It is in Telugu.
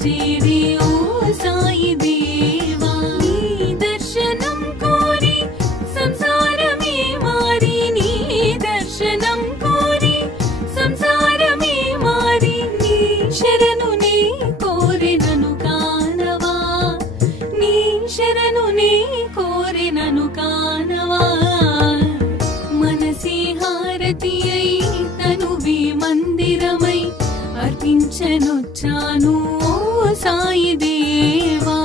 చేరి ఓ సాయి దేవా నీ దర్శనం కోరి సంసారమే మారి నీ దర్శనం కోరి సంసారమే మారి నీ శరణు నీ కోరి నను కానవా నీ శరణు నీ కోరి నను కానవా మనసి హారతి అయి తనువి మందిరమై అర్పించనొచ్చాను ఓ సాయి దేవా।